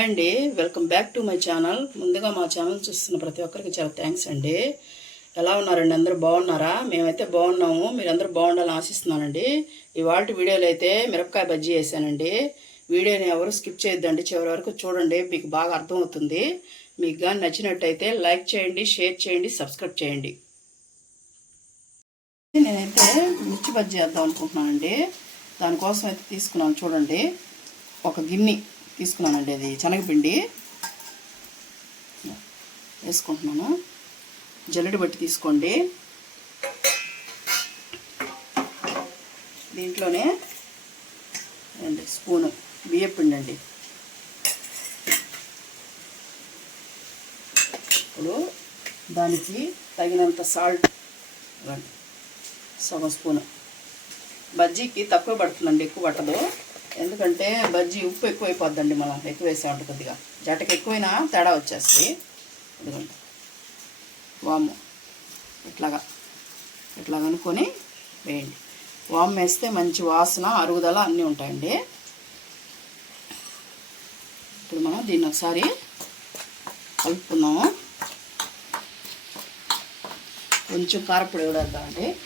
Hi అండి. Welcome back to my channel. ముందుగా మా ఛానల్ చూస్తున్న ప్రతి ఒక్కరికి చాలా థ్యాంక్స్ అండి. ఎలా ఉన్నారండి? అందరూ బాగున్నారా? మేమైతే బాగున్నాము. మీరందరూ బాగుండాలని ఆశిస్తున్నానండి. ఇవాళ వీడియోలో అయితే మిరపకాయ బజ్జీ వేసానండి. వీడియోని ఎవరు స్కిప్ చేయొద్దండి. చివరి వరకు చూడండి. మీకు బాగా అర్థమవుతుంది. మీకు కానీ నచ్చినట్టయితే లైక్ చేయండి షేర్ చేయండి సబ్స్క్రైబ్ చేయండి. నేనైతే మిర్చి బజ్జీ వేద్దాం అనుకుంటున్నానండి. దానికోసం అయితే తీసుకున్నాను. చూడండి. ఒక గిన్నె. తీసుకున్నానండి అది శనగపిండి. వేసుకుంటున్నాను. జల్లెడ బట్టి తీసుకోండి. దీంట్లోనే అండి స్పూను బియ్యపిండి అండి. ఇప్పుడు దానికి తగినంత సాల్ట్ సగం స్పూను. బజ్జీకి తక్కువ పడుతుందండి ఎక్కువ పట్టదు. ఎందుకంటే బజ్జీ ఉప్పు ఎక్కువైపోద్దండి మనం ఎక్కువ వేసామంటే కొద్దిగా. జటకి ఎక్కువైనా తేడా వచ్చేస్తుంది. ఎందుకంటే వాము. ఇట్లాగా. ఇట్లా అనుకొని వేయండి. వాము వేస్తే మంచి వాసన అరుగుదల అన్నీ ఉంటాయండి. ఇప్పుడు మనం దీన్ని ఒకసారి కలుపుకుందాము. కొంచెం కారపొడి కూడా వేద్దామండి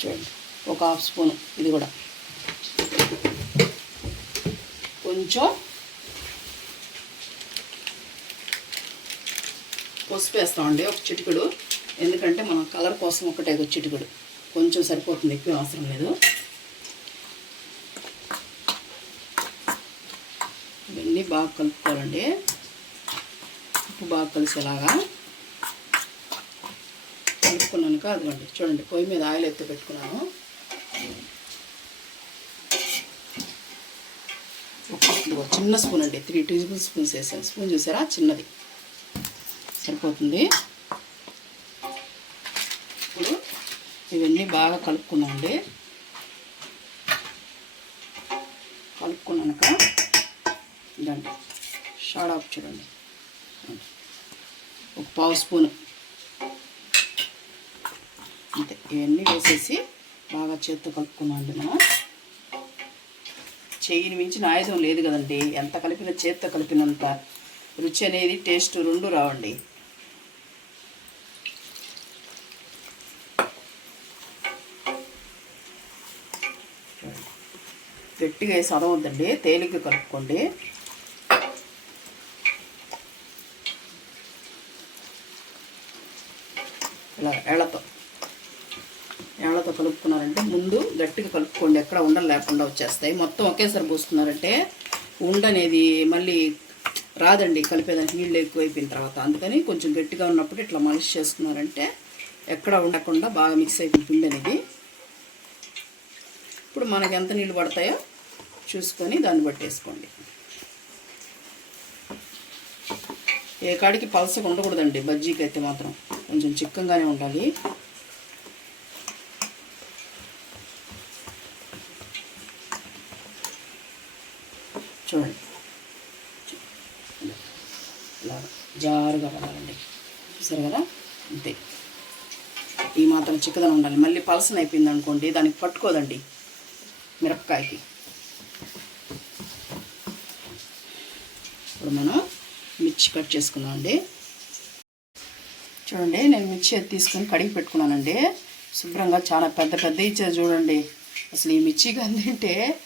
చూడండి ఒక హాఫ్ స్పూన్. ఇది కూడా. కొంచెం పసుపు వేస్తామండి ఒక చిటికడు. ఎందుకంటే మనం కలర్ కోసం ఒకటే ఒక చిటికడు. కొంచెం సరిపోతుంది ఎక్కువ అవసరం లేదు. ఇవన్నీ బాగా కలుపుకోవాలండి. ఉప్పు బాగా కలిసేలాగా కలుపుకున్నాక అదిగోండి చూడండి పొయ్యి మీద ఆయిల్ ఎత్తి పెట్టుకున్నాను. ఒక ఇదిగో చిన్న స్పూన్ అండి త్రీ టేబుల్ స్పూన్స్ వేసాను. స్పూన్ చూసారా? చిన్నది. సరిపోతుంది. ఇప్పుడు ఇవన్నీ బాగా కలుపుకున్నామండి కలుపుకున్నాక ఇదండి షార్ట్ ఆఫ్ చూడండి. ఒక పావు స్పూన్. అంతే ఇవన్నీ వేసేసి బాగా చేత్తో కలుపుకున్నామండి మనం. చెయ్యిని మించిన ఆయుధం లేదు కదండి. ఎంత కలిపిన చేత్తో కలిపినంత రుచి అనేది టేస్ట్ రెండు రావండి. గట్టిగా వేసి అదవద్దండి. తేలిగ్గా కలుపుకోండి. ఇలా ఏళ్ళతో ఏళ్ళతో కలుపుకున్నారంటే ముందు గట్టిగా కలుపుకోండి. ఎక్కడ ఉండలు లేకుండా వచ్చేస్తాయి. మొత్తం ఒకేసారి పోసుకున్నారంటే ఉండ అనేది మళ్ళీ రాదండి. కలిపేదానికి నీళ్ళు ఎక్కువ అయిపోయిన తర్వాత. అందుకని కొంచెం గట్టిగా ఉన్నప్పుడు ఇట్లా మలిష్ చేసుకున్నారంటే ఎక్కడ ఉండకుండా బాగా మిక్స్ అయిపోయింది పిండి అనేది. ఇప్పుడు మనకి ఎంత నీళ్ళు పడతాయో చూసుకొని దాన్ని పట్టేసుకోండి. ఏ కాడికి పలసగా ఉండకూడదండి. బజ్జీకి అయితే మాత్రం కొంచెం చిక్కగానే ఉండాలి. చూడండి. ఇలా జారుగా పడాలండి. చూసారు కదా? అంతే. ఈ మాత్రం చిక్కదనం ఉండాలి. మళ్ళీ పలసన అయిపోయింది అనుకోండి దానికి పట్టుకోదండి మిరపకాయకి. ఇప్పుడు మనం మిర్చి కట్ చేసుకున్నామండి అండి. చూడండి నేను మిర్చి తీసుకొని కడిగి పెట్టుకున్నానండి. శుభ్రంగా చాలా పెద్ద పెద్ద ఇచ్చారు చూడండి. అసలు ఈ మిర్చి తింటే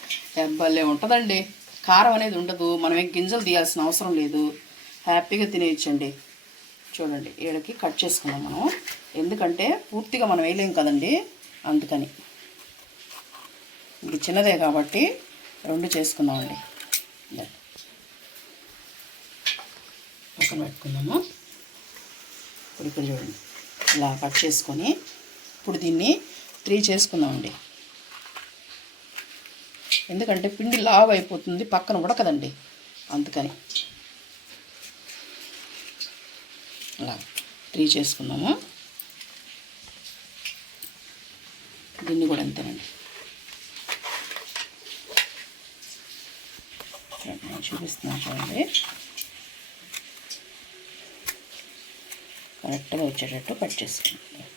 భలే ఉంటుందండి. కారం అనేది ఉండదు మనం ఏం గింజలు తీయాల్సిన అవసరం లేదు. హ్యాపీగా తినేయచ్చండి. చూడండి వీళ్ళకి కట్ చేసుకున్నాం మనం. ఎందుకంటే పూర్తిగా మనం వేయలేం కదండి అందుకని. ఇది చిన్నదే కాబట్టి రెండు చేసుకుందామండి. పక్కన పెట్టుకుందాము. ఇప్పుడు ఇక్కడ చూడండి ఇలా కట్ చేసుకొని ఇప్పుడు దీన్ని త్రీ చేసుకుందామండి. ఎందుకంటే పిండి లావ్ అయిపోతుంది పక్కన ఉడకదండి. అందుకని అలా త్రీ చేసుకున్నాము దీన్ని కూడా అంతేనండి. చూడండి, చూపిస్తున్నాను చూడండి. కరెక్ట్గా వచ్చేటట్టు కట్ చేసుకుంటాం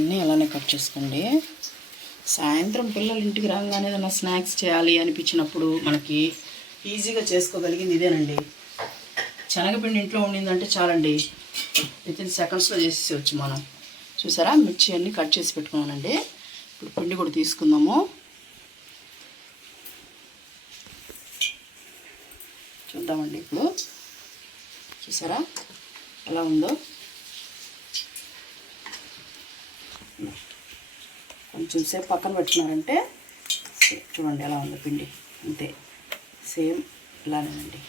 అన్నీ అలానే కట్ చేసుకోండి. సాయంత్రం పిల్లలు ఇంటికి రాగానే ఏదైనా స్నాక్స్ చేయాలి అనిపించినప్పుడు మనకి ఈజీగా చేసుకోగలిగింది ఇదేనండి. శనగపిండి ఇంట్లో ఉండిందంటే చాలండి. విత్ ఇన్ సెకండ్స్లో చేసేయచ్చు మనం. చూసారా? మిర్చి అన్నీ కట్ చేసి పెట్టుకున్నానండి. ఇప్పుడు పిండి కూడా తీసుకుందాము. చూద్దామండి ఇప్పుడు. చూసారా? ఎలా ఉందో? కొంచెం సేపు పక్కన పెట్టినారంటే చూడండి ఎలా ఉంది పిండి. అంతే. సేమ్ ఇలానేనండి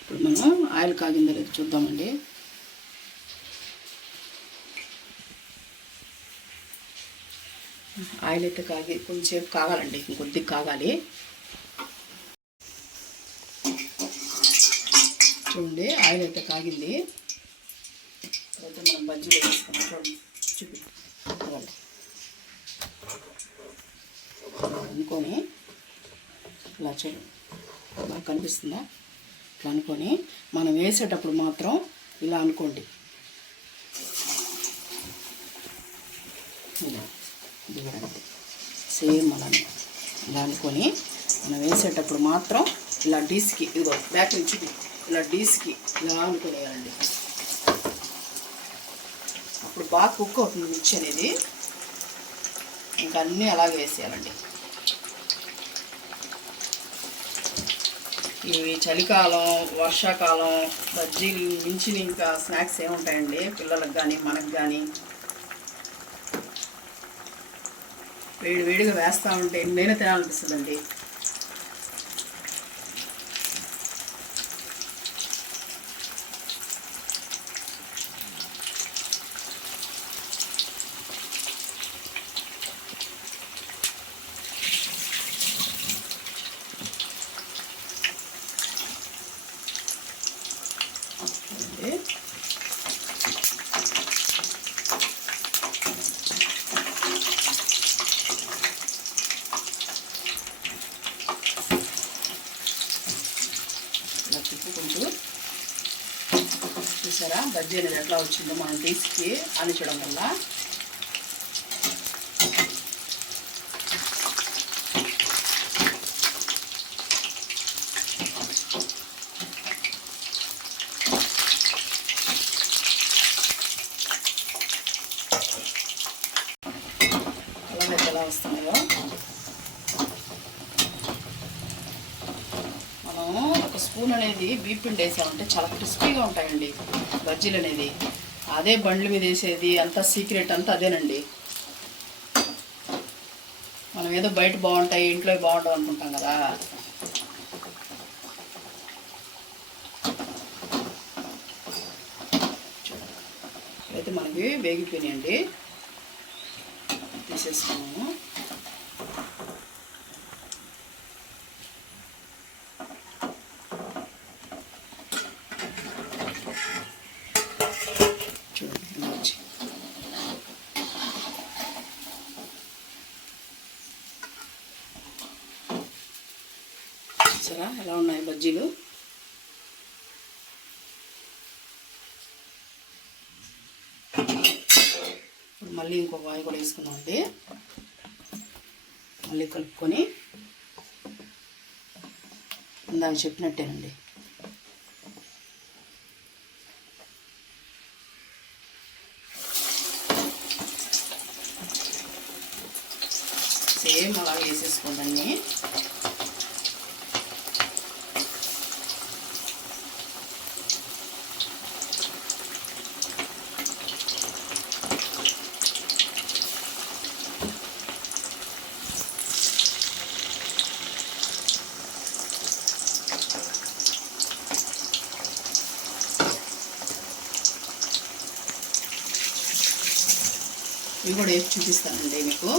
ఇప్పుడు మనం ఆయిల్ కాగిందో లేదు చూద్దామండి. ఆయిల్ అయితే కాగి కొంచెంసేపు కాగాలండి ఇంకొద్దిగా కాగాలి. చూడండి ఆయిల్ అయితే కాగింది. అయితే మనం బజ్జీలు వేసుకున్నాం చూడండి చూపి అనుకొని ఇలా చూడండి బాగా కనిపిస్తుందా? ఇట్లా అనుకొని మనం వేసేటప్పుడు మాత్రం ఇలా అనుకోండి. ఇలా. సేమ్ అలానే ఇలా అనుకొని మనం వేసేటప్పుడు మాత్రం ఇలా డీస్కి ఇదిగో బ్యాక్ నుంచి ఇలా డీస్కి ఇలా అనుకునేయాలండి. అప్పుడు బాగా కుక్ అవుతుంది మిర్చి అనేది. ఇంకా అన్నీ అలాగే వేసేయాలండి. ఇవి చలికాలం వర్షాకాలం బజ్జీలు మించిన ఇంకా స్నాక్స్ ఏముంటాయండి? పిల్లలకు కానీ మనకు కానీ వేడి వేడిగా వేస్తూ ఉంటే ఎన్నైనా తినాలనిపిస్తుందండి. చూసారా? బజ్జీ అనేది ఎట్లా వచ్చిందో మనం తీసుకి అనిచడం వల్ల. అలా ఎలా వస్తున్నాయో మనం ఒక స్పూన్ అనేది బీపిండి వేసామంటే చాలా క్రిస్పీగా ఉంటాయండి. బజ్జీలు అనేది అదే బండ్ల మీద వేసేది అంతా సీక్రెట్ అంతా అదేనండి. మనం ఏదో బయట బాగుంటాయి ఇంట్లో బాగుంటాయి అనుకుంటాం కదా. అయితే మనకి వేగిపోయినాయండి. తీసేసుకున్నాము చూడండి ఇలా వచ్చి చూసారా? ఎలా ఉన్నాయి బజ్జీలు? ఇప్పుడు మళ్ళీ ఇంకో వాయి కూడా వేసుకుందాం అండి. మళ్ళీ కలుపుకొని ఇందాక చెప్పినట్టేనండి. సేమ్ అలా వేసేసుకోండి ఇవి కూడా వేసి చూపిస్తానండి మీకు.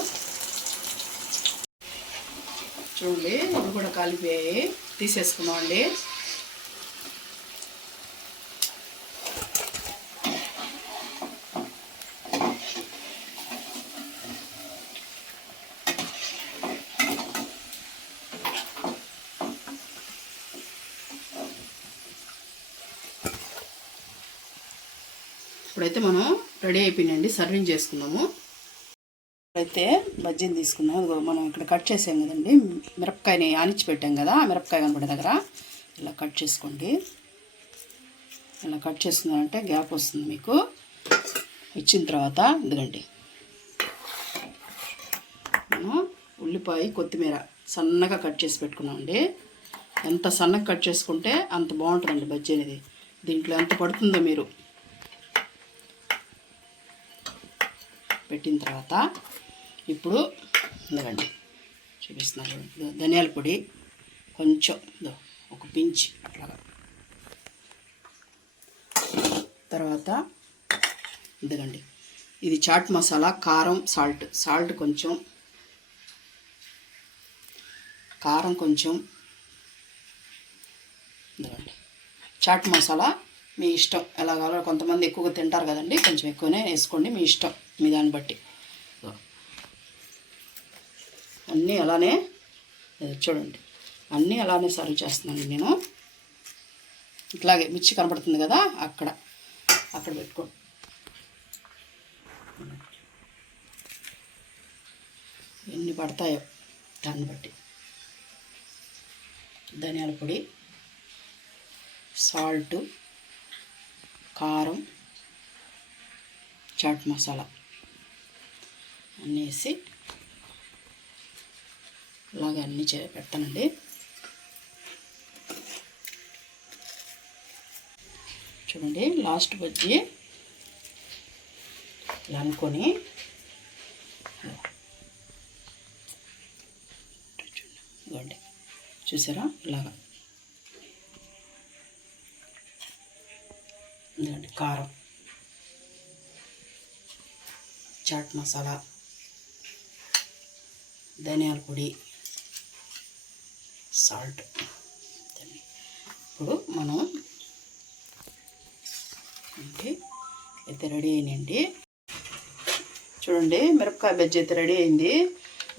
చూడండి ఇవి కూడా కాలిపోయాయి తీసేసుకున్నామండి ఇప్పుడైతే మనం రెడీ అయిపోయినండి సర్వింగ్ చేసుకుందాము. అయితే బజ్జీని తీసుకున్నాం. మనం ఇక్కడ కట్ చేసాం కదండి. మిరపకాయని ఆనిచ్చి పెట్టాం కదా మిరపకాయ కనబడే దగ్గర. ఇలా కట్ చేసుకోండి. ఇలా కట్ చేసుకున్నారంటే గ్యాప్ వస్తుంది మీకు. ఇచ్చిన తర్వాత ఇదిగండి. మనం ఉల్లిపాయ కొత్తిమీర సన్నగా కట్ చేసి పెట్టుకున్నామండి. ఎంత సన్నగా కట్ చేసుకుంటే అంత బాగుంటుందండి బజ్జీ అనేది. దీంట్లో ఎంత పడుతుందో మీరు పెట్టిన తర్వాత ఇప్పుడు ఇదిగండి చూపిస్తున్నాను చూడండి. ధనియాల పొడి కొంచెం ఒక పించ్ అట్లాగా. తర్వాత ఇదిగండి ఇది చాట్ మసాలా కారం సాల్ట్. సాల్ట్ కొంచెం కారం కొంచెం ఇదిగండి చాట్ మసాలా మీ ఇష్టం. ఎలా కావాలో కొంతమంది ఎక్కువగా తింటారు కదండి కొంచెం ఎక్కువనే వేసుకోండి మీ ఇష్టం. మీ దాన్ని బట్టి. అన్నీ అలానే చూడండి. అన్నీ అలానే సర్వ్ చేస్తున్నాను నేను. ఇట్లాగే మిర్చి కనపడుతుంది కదా అక్కడ. అక్కడ పెట్టుకోండి ఎన్ని పడతాయో దాన్ని బట్టి. ధనియాల పొడి సాల్ట్ కారం చాట్ మసాలా. అన్నీ వేసి అలాగే అన్నీ చే పెడతానండి. చూడండి లాస్ట్ బజ్జి ఇలా అనుకొని చూడండి చూసారా? ఇలాగా. కారం చాట్ మసాలా ధనియాల పొడి సాల్ట్ ఇప్పుడు మనం అయితే రెడీ అయినండి చూడండి మిరపకాయ బజ్జీ అయితే రెడీ అయింది.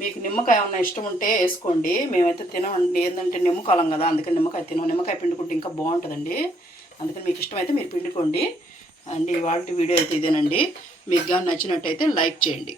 మీకు నిమ్మకాయ ఏమన్నా ఇష్టం ఉంటే వేసుకోండి. మేమైతే తినండి ఏంటంటే నిమ్మకాలం కదా అందుకని నిమ్మకాయ తినం నిమ్మకాయ పిండుకుంటే ఇంకా బాగుంటుందండి. అందుకని మీకు ఇష్టమైతే మీరు పిండుకోండి. అండి వాళ్ళ వీడియో అయితే ఇదేనండి. మీకు కానీ నచ్చినట్టయితే లైక్ చేయండి.